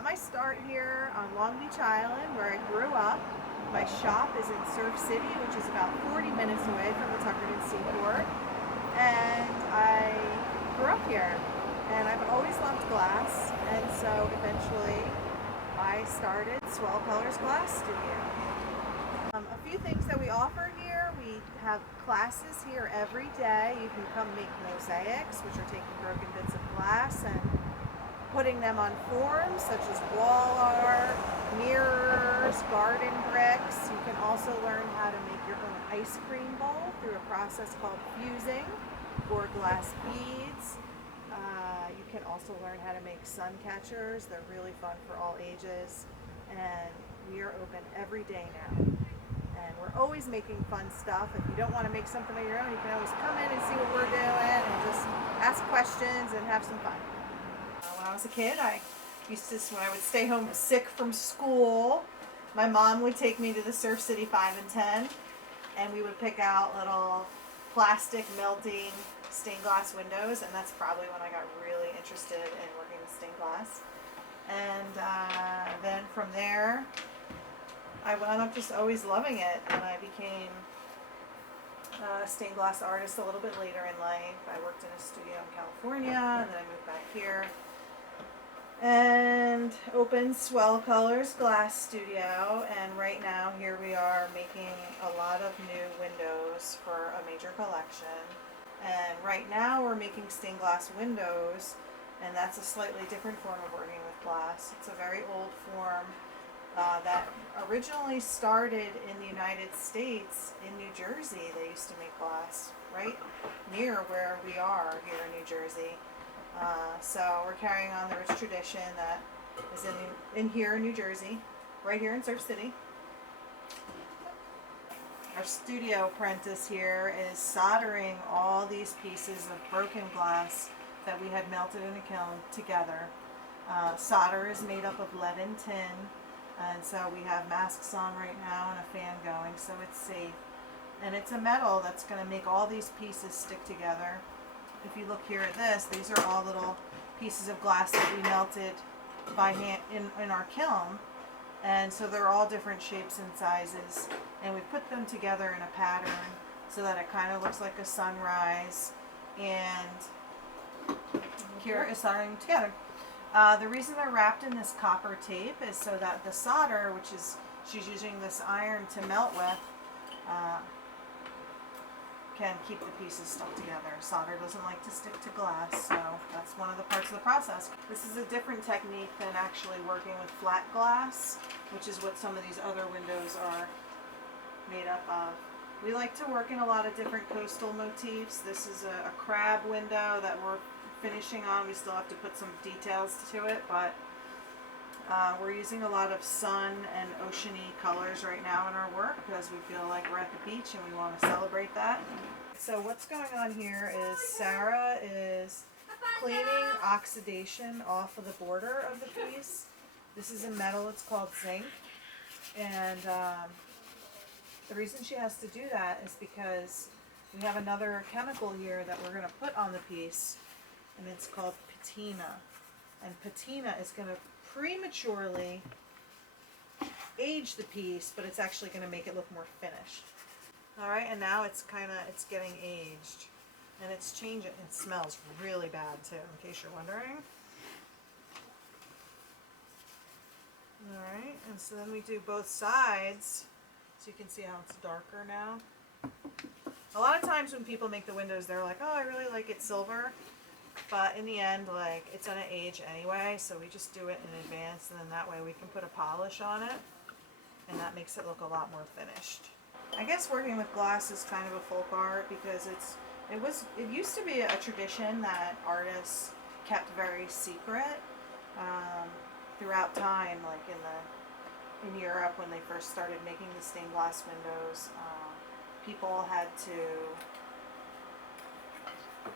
got my start here on Long Beach Island where I grew up. My shop is in Surf City, which is about 40 minutes away from the Tuckerton Seaport. And I grew up here. And I've always loved glass. And so eventually I started Swell Glass Studio. A few things that we offer here. We have classes here every day. You can come make mosaics, which are taking broken bits of glass and putting them on forms such as wall art, mirrors, garden bricks. You can also learn how to make your own ice cream bowl through a process called fusing, or glass beads. You can also learn how to make sun catchers. They're really fun for all ages. And we are open every day now. And we're always making fun stuff. If you don't want to make something of your own, you can always come in and see what we're doing and just ask questions and have some fun. When I was a kid, when I would stay home sick from school, my mom would take me to the Surf City 5 and 10, and we would pick out little plastic melting stained glass windows, and that's probably when I got really interested in working with stained glass. And then from there, I wound up just always loving it, and I became a stained glass artist a little bit later in life. I worked in a studio in California, and then I moved back here and opened Swell Glass Studio, and right now here we are making a lot of new windows for a major collection. And right now we're making stained glass windows, and that's a slightly different form of working with glass. It's a very old form that originally started in the United States. In New Jersey they used to make glass right near where we are here in New Jersey. So we're carrying on the rich tradition that is in here in New Jersey, right here in Surf City. Our studio apprentice here is soldering all these pieces of broken glass that we had melted in a kiln together. Solder is made up of lead and tin, and so we have masks on right now and a fan going, so it's safe. And it's a metal that's going to make all these pieces stick together. If you look here at this, these are all little pieces of glass that we melted by hand in our kiln. And so they're all different shapes and sizes. And we put them together in a pattern so that it kind of looks like a sunrise. And here is soldering together. The reason they're wrapped in this copper tape is so that the solder, which is, she's using this iron to melt with, can keep the pieces stuck together. Solder doesn't like to stick to glass, so that's one of the parts of the process. This is a different technique than actually working with flat glass, which is what some of these other windows are made up of. We like to work in a lot of different coastal motifs. This is a crab window that we're finishing on. We still have to put some details to it, but we're using a lot of sun and oceany colors right now in our work because we feel like we're at the beach and we want to celebrate that. So what's going on here is Sarah is cleaning oxidation off of the border of the piece. This is a metal, it's called zinc, and the reason she has to do that is because we have another chemical here that we're going to put on the piece, and it's called patina. And patina is going to prematurely age the piece, but it's actually going to make it look more finished. Alright, and now it's getting aged, and it's changing. It smells really bad too, in case you're wondering. Alright, and so then we do both sides, so you can see how it's darker now. A lot of times when people make the windows, they're like, oh, I really like it silver. But in the end, like, it's going to age anyway, so we just do it in advance, and then that way we can put a polish on it, and that makes it look a lot more finished. I guess working with glass is kind of a folk art because it used to be a tradition that artists kept very secret throughout time, like in Europe when they first started making the stained glass windows. People had to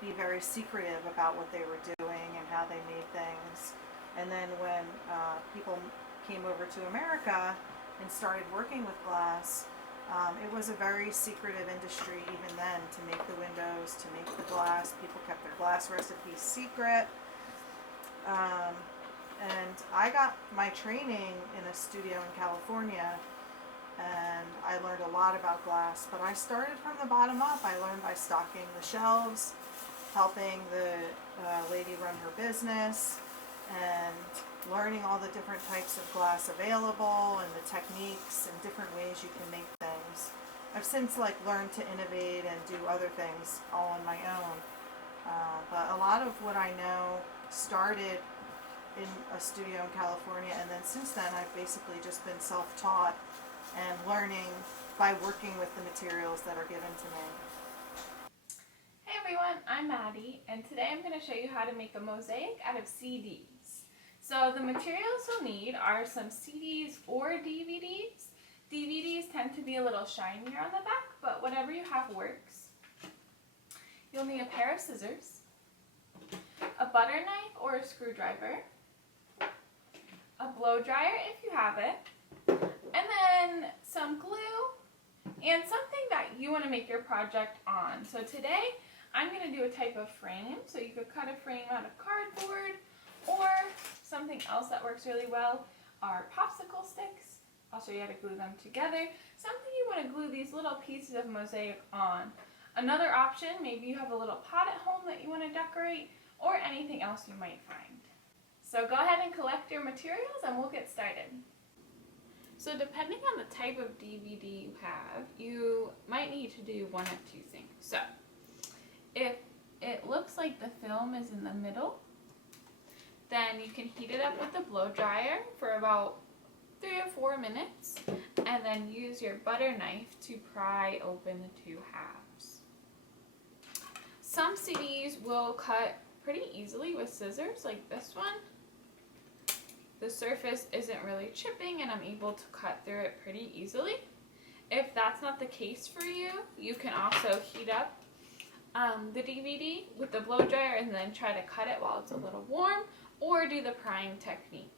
be very secretive about what they were doing and how they made things. And then when people came over to America and started working with glass, it was a very secretive industry even then, to make the windows, to make the glass. People kept their glass recipes secret. And I got my training in a studio in California, and I learned a lot about glass, but I started from the bottom up. I learned by stocking the shelves, helping the lady run her business, and learning all the different types of glass available and the techniques and different ways you can make things. I've since learned to innovate and do other things all on my own. But a lot of what I know started in a studio in California, and then since then I've basically just been self-taught and learning by working with the materials that are given to me. Hey everyone, I'm Maddie, and today I'm going to show you how to make a mosaic out of CDs. So the materials you'll need are some CDs or DVDs. DVDs tend to be a little shinier on the back, but whatever you have works. You'll need a pair of scissors, a butter knife or a screwdriver, a blow dryer if you have it, and then some glue and something that you want to make your project on. So today I'm going to do a type of frame, so you could cut a frame out of cardboard, or something else that works really well are popsicle sticks. I'll show you how to glue them together. Something you want to glue these little pieces of mosaic on. Another option, maybe you have a little pot at home that you want to decorate, or anything else you might find. So go ahead and collect your materials and we'll get started. So depending on the type of DVD you have, you might need to do one of two things. So if it looks like the film is in the middle, then you can heat it up with the blow dryer for about 3 or 4 minutes, and then use your butter knife to pry open the two halves. Some CDs will cut pretty easily with scissors, like this one. The surface isn't really chipping and I'm able to cut through it pretty easily. If that's not the case for you, you can also heat up the DVD with the blow dryer and then try to cut it while it's a little warm, or do the prying technique.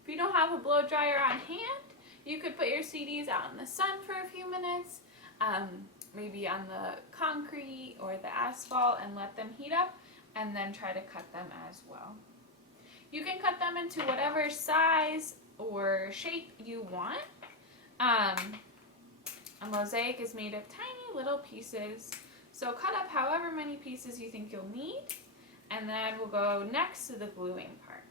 If you don't have a blow dryer on hand, you could put your CDs out in the sun for a few minutes, maybe on the concrete or the asphalt, and let them heat up, and then try to cut them as well. You can cut them into whatever size or shape you want. A mosaic is made of tiny little pieces, so cut up however many pieces you think you'll need, and then we'll go next to the gluing part.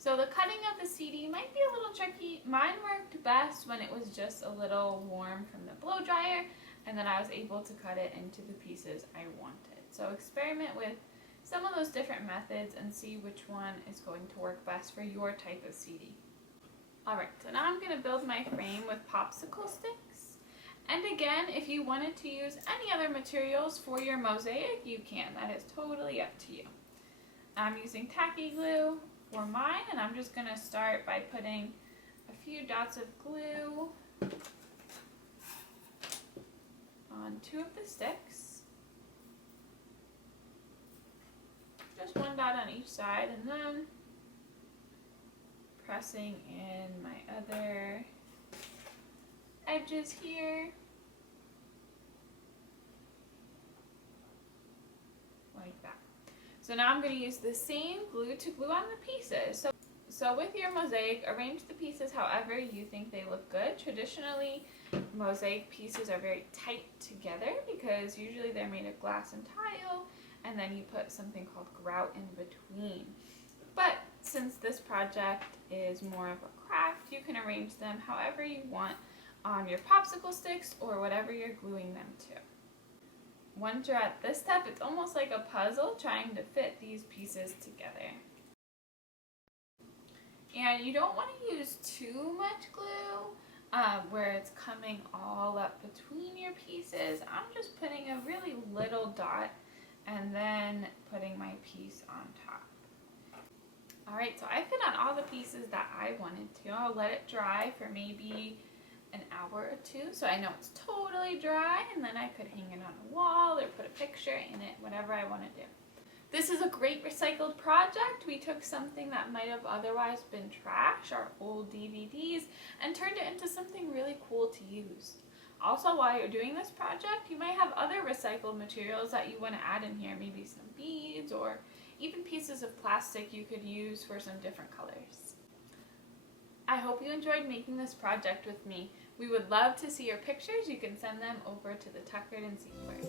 So the cutting of the CD might be a little tricky. Mine worked best when it was just a little warm from the blow dryer, and then I was able to cut it into the pieces I wanted. So experiment with some of those different methods and see which one is going to work best for your type of CD. Alright, so now I'm going to build my frame with popsicle sticks. And again, if you wanted to use any other materials for your mosaic, you can. That is totally up to you. I'm using tacky glue for mine, and I'm just going to start by putting a few dots of glue on 2 of the sticks. Just 1 dot on each side, and then pressing in my other edges here, like that. So now I'm going to use the same glue to glue on the pieces. So with your mosaic, arrange the pieces however you think they look good. Traditionally, mosaic pieces are very tight together because usually they're made of glass and tile, and then you put something called grout in between. But since this project is more of a craft, you can arrange them however you want on your popsicle sticks or whatever you're gluing them to. Once you're at this step, it's almost like a puzzle trying to fit these pieces together. And you don't want to use too much glue where it's coming all up between your pieces. I'm just putting a really little dot and then putting my piece on top. Alright, so I fit on all the pieces that I wanted to. I'll let it dry for maybe an hour or 2, so I know it's totally dry, and then I could hang it on a wall or put a picture in it, whatever I want to do. This is a great recycled project. We took something that might have otherwise been trash, our old DVDs, and turned it into something really cool to use. Also, while you're doing this project, you might have other recycled materials that you want to add in here, maybe some beads or even pieces of plastic you could use for some different colors. I hope you enjoyed making this project with me. We would love to see your pictures. You can send them over to the Tuckerton Seaport.